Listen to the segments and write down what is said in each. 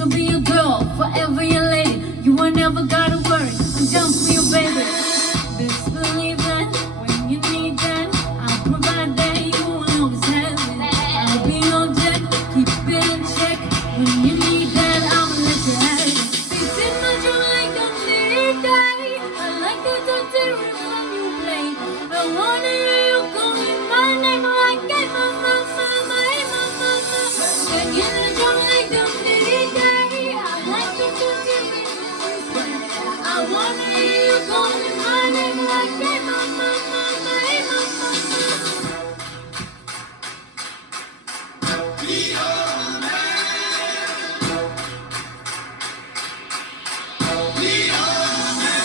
will be your girl, forever your lady. You ain't never gotta worry, I'm down for you, baby. Best believe that when you need that, I'll provide that. You will always have it. I'll be on deck, keep it in check. When you need that, I'll let you have it. Sitting on you like a day. I like the dirty when you play. I wanna hear you calling my name like hey mama, mama, hey mama, mama. And you know like a day. I like the dirty when you play. I wanna hear you calling my name like hey mama, mama, hey mama, mama.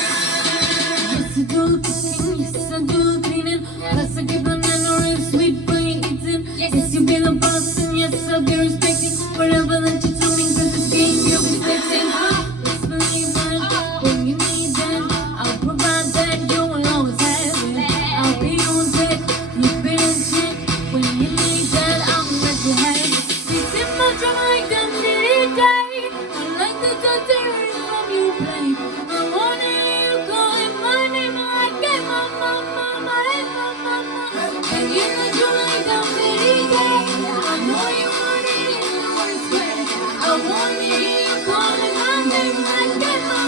Yes, I do cleaning, yes, I do cleaning. Plus I give banana real sweet for you eating. Yes, you be the boss and yes, I'll be respecting whatever that you tell me, cause it's game you'll be expecting. Yes, believe that when you need that, I'll provide that. You will always have it. I'll be on deck, keep it in check. When you need that, I'll let you have it. Sitting my drum like a day. I like the dirty from you play. I wanna hear you calling my name like hey mama, mama, hey mama, mama. And you know you like a day. I know you want it in the worst way. I wanna hear you calling my name like hey mama.